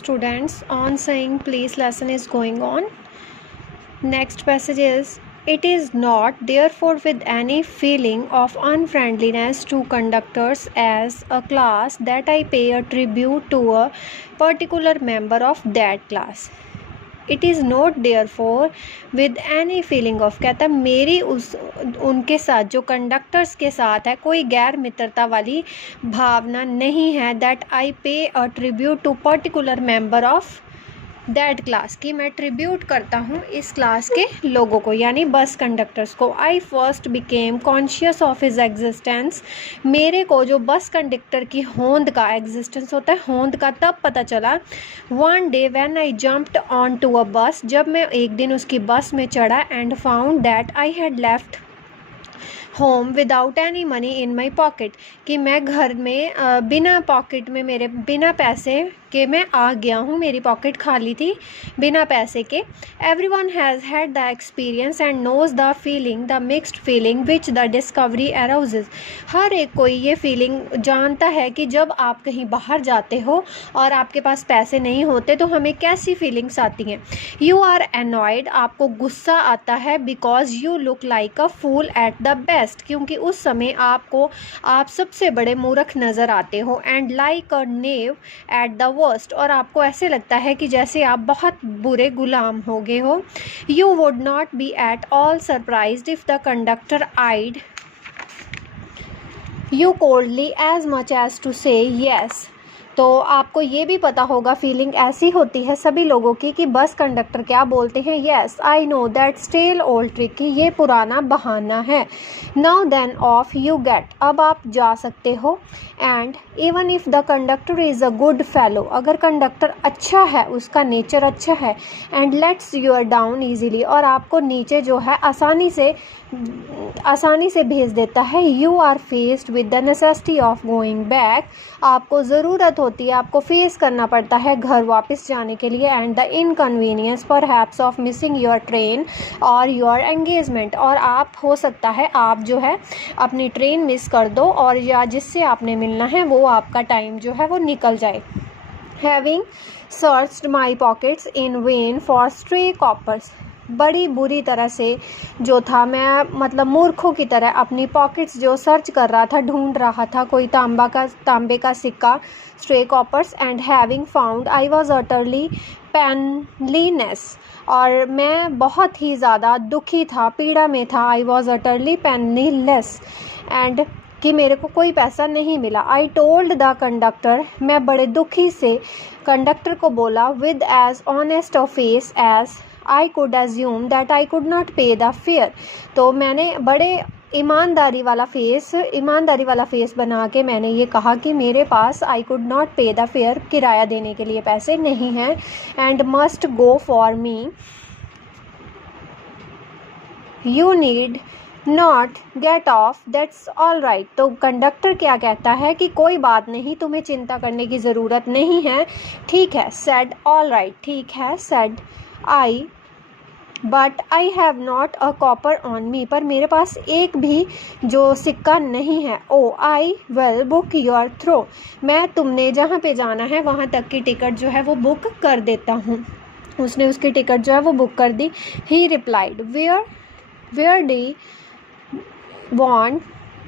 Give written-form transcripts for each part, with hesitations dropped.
students on saying please lesson is going on. Next passage is, it is not therefore with any feeling of unfriendliness to conductors as a class that I pay a tribute to a particular member of that class. It is not there for with any feeling of, कहता है मेरी उनके साथ जो conductors के साथ है कोई गैर मित्रता वाली भावना नहीं है। That I pay a tribute to particular member of that class, कि मैं ट्रिब्यूट करता हूँ इस क्लास के लोगों को, यानी बस कंडक्टर्स को। I first became conscious of his existence, मेरे को जो बस कंडक्टर की होंद का एग्जिस्टेंस होता है, होंद का, तब पता चला। One day when I jumped on to a bus, जब मैं एक दिन उसकी बस में चढ़ा। And found that I had left home without any money in my pocket, कि मैं घर में बिना पॉकेट में, मेरे बिना पैसे के मैं आ गया हूँ, मेरी पॉकेट खाली थी बिना पैसे के। Everyone has had the experience and knows the feeling, the mixed feeling which the discovery arouses. हर एक कोई ये फीलिंग जानता है कि जब आप कहीं बाहर जाते हो और आपके पास पैसे नहीं होते तो हमें कैसी फीलिंग्स आती हैं। यू आर एनॉयड, आपको गुस्सा आता है, because you look like a fool at the best, क्योंकि उस समय आप सबसे बड़े मूर्ख नज़र आते हो। And like a naive at the worst, और आपको ऐसे लगता है कि जैसे आप बहुत बुरे गुलाम हो गए हो। You would not be at all surprised if the conductor eyed you coldly as much as to say yes. तो आपको ये भी पता होगा, फीलिंग ऐसी होती है सभी लोगों की कि बस कंडक्टर क्या बोलते हैं, yes I know that stale old trick, कि ये पुराना बहाना है। Now then off you get, अब आप जा सकते हो। And even if the conductor is a good fellow, अगर कंडक्टर अच्छा है, उसका नेचर अच्छा है। And lets your down easily, और आपको नीचे जो है आसानी से भेज देता है। You are faced with the necessity of going back, आपको ज़रूरत होती है, आपको फेस करना पड़ता है घर वापस जाने के लिए। And the inconvenience perhaps of missing your train और योर एंगेजमेंट, और आप हो सकता है आप जो है अपनी ट्रेन मिस कर दो, और या जिससे आपने मिलना है वो आपका टाइम जो है वो निकल जाए। Having searched my pockets in vain for stray coppers, बड़ी बुरी तरह से जो था, मैं मतलब मूर्खों की तरह अपनी पॉकेट्स जो सर्च कर रहा था, ढूंढ रहा था कोई तांबे का सिक्का, stray coppers. And having found I was utterly penniless, और मैं बहुत ही ज़्यादा दुखी था, पीड़ा में था। आई वॉज अटरली पेनलीलेस, एंड कि मेरे को कोई पैसा नहीं मिला। आई टोल्ड द कंडक्टर, मैं बड़े दुखी से कंडक्टर को बोला, with as honest a face as I could assume that I could not pay the fare, तो मैंने बड़े ईमानदारी वाला फेस बना के मैंने ये कहा कि मेरे पास I could not pay the fare, किराया देने के लिए पैसे नहीं हैं। And must go for me, you need not gate of, that's all right. तो कंडक्टर क्या कहता है कि कोई बात नहीं, तुम्हें चिंता करने की ज़रूरत नहीं है, ठीक है। सेड ऑल राइट, ठीक है। Said I but I have not a copper on me, पर मेरे पास एक भी जो सिक्का नहीं है। Oh I will book your throw, मैं तुमने जहाँ पे जाना है वहाँ तक की टिकट जो है वो बुक कर देता हूँ। उसने उसकी टिकट जो है वो बुक कर दी। He replied, where do want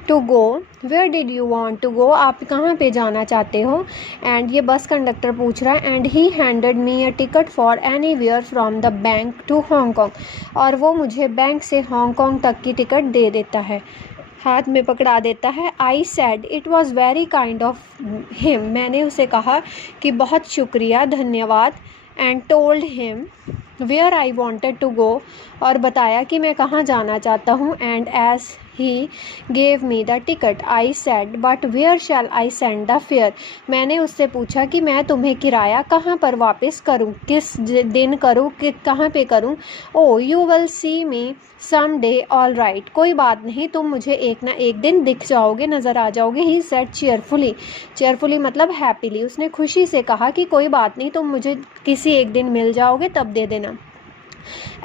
to go, where did you want to go, आप कहाँ पे जाना चाहते हो। एंड ये बस कंडक्टर पूछ रहा है। And he handed me a ticket for anywhere from the bank to Hong Kong, और वो मुझे बैंक से हांगकॉन्ग तक की टिकट दे देता है, हाथ में पकड़ा देता है। I said it was very kind of him, मैंने उसे कहा कि बहुत शुक्रिया, धन्यवाद। And told him where I wanted to go, और बताया कि मैं कहाँ जाना चाहता हूँ। And as he gave me the ticket I said but where shall I send the fare, मैंने उससे पूछा कि मैं तुम्हें किराया कहाँ पर वापस करूँ, किस दिन करूँ, कि कहाँ पे करूँ। Oh you will see me some day all right, कोई बात नहीं, तुम मुझे एक ना एक दिन दिख जाओगे, नज़र आ जाओगे। ही सेड चेयरफुली मतलब हैप्पीली, उसने खुशी से कहा कि कोई बात नहीं, तुम मुझे किसी एक दिन मिल जाओगे, तब दे देना।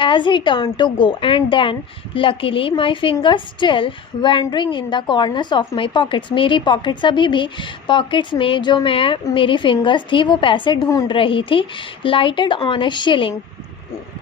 as he turned to go, and then luckily my fingers still wandering in the corners of my pockets. मेरी pockets अभी भी pockets में जो मैं मेरी fingers थी वो पैसे ढूंढ रही थी. lighted on a shilling.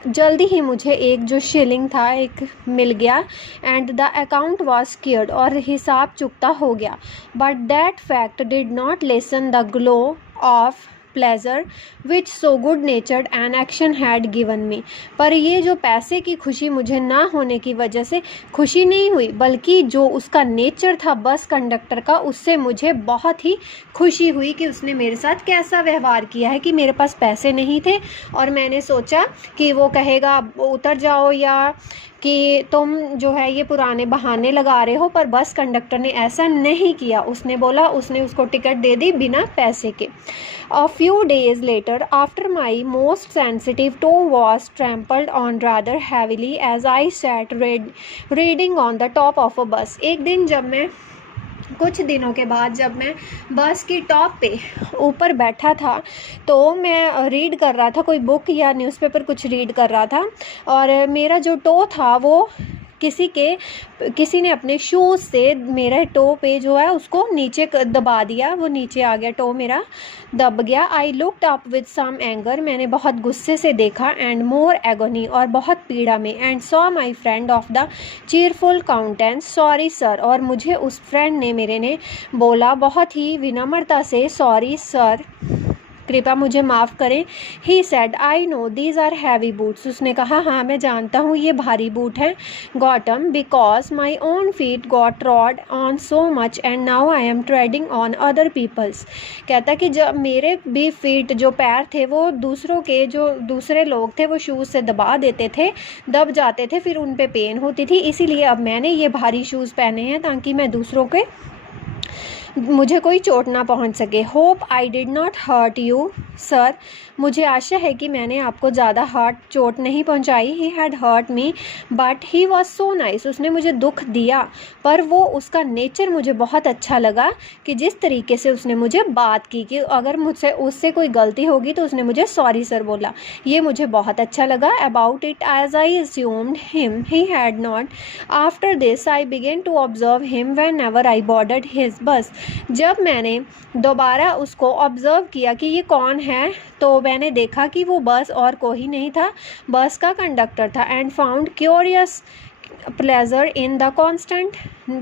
जल्दी ही मुझे एक जो शिलिंग था एक मिल गया. And the account was cleared और हिसाब चुकता हो गया. But that fact did not lesson the glow of pleasure which so good नेचर्ड an action had given me. पर ये जो पैसे की खुशी मुझे ना होने की वजह से खुशी नहीं हुई, बल्कि जो उसका नेचर था बस कंडक्टर का, उससे मुझे बहुत ही खुशी हुई कि उसने मेरे साथ कैसा व्यवहार किया है. कि मेरे पास पैसे नहीं थे और मैंने सोचा कि वो कहेगा उतर जाओ या कि तुम जो है ये पुराने बहाने लगा रहे हो, पर बस कंडक्टर ने ऐसा नहीं किया. उसने बोला, उसने उसको टिकट दे दी बिना पैसे के. A few days later, after my most sensitive toe was trampled on rather heavily as I sat reading on the top of a bus. एक दिन कुछ दिनों के बाद जब मैं बस की टॉप पे ऊपर बैठा था तो मैं रीड कर रहा था, कोई बुक या न्यूज़पेपर कुछ रीड कर रहा था, और मेरा जो टो था वो किसी ने अपने शूज़ से मेरे टो पे जो है उसको नीचे दबा दिया. वो नीचे आ गया, टो मेरा दब गया. I looked up with some anger. मैंने बहुत गुस्से से देखा. एंड मोर एगोनी, और बहुत पीड़ा में. And saw my friend of the cheerful countenance, sorry sir. और मुझे उस फ्रेंड ने मेरे ने बोला बहुत ही विनम्रता से, सॉरी सर, कृपया मुझे माफ़ करें. He said, I know these are heavy boots. उसने कहा हाँ मैं जानता हूँ ये भारी बूट हैं. Got 'em because my own feet got trod on so much and now I am treading on other peoples. कहता कि जब मेरे भी फीट जो पैर थे वो दूसरों के जो दूसरे लोग थे वो शूज़ से दबा देते थे, दब जाते थे, फिर उन पे पेन होती थी. इसीलिए अब मैंने ये भारी शूज़ पहने हैं ताकि मैं दूसरों के मुझे कोई चोट ना पहुंच सके. Hope I did not hurt you sir. मुझे आशा है कि मैंने आपको ज़्यादा चोट नहीं पहुंचाई. He had hurt me but he was so nice. उसने मुझे दुख दिया पर वो उसका नेचर मुझे बहुत अच्छा लगा कि जिस तरीके से उसने मुझे बात की, कि अगर मुझसे उससे कोई गलती होगी तो उसने मुझे सॉरी सर बोला. ये मुझे बहुत अच्छा लगा. About it as I assumed him he had not. After this I began to observe him whenever I boarded his bus. जब मैंने दोबारा उसको ऑब्ज़र्व किया कि ये कौन है, तो मैंने देखा कि वो बस और कोई नहीं था, बस का कंडक्टर था. And found curious pleasure in the constant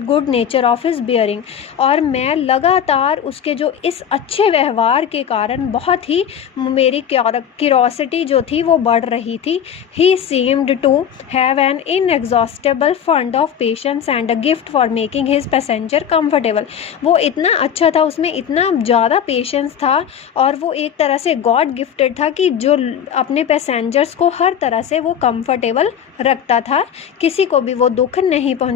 good nature of his bearing. और मैं लगातार उसके जो इस अच्छे व्यवहार के कारण बहुत ही मेरी क्यूरोसिटी जो थी वो बढ़ रही थी. He seemed to have an inexhaustible fund of patience and a gift for making his passenger comfortable. वो इतना अच्छा था, उसमें इतना ज़्यादा पेशेंस था और वो एक तरह से गॉड गिफ्टेड था कि जो अपने पैसेंजर्स को हर तरह से वो कंफर्टेबल रखता था, किसी को भी वो दुख नहीं पहुंचा.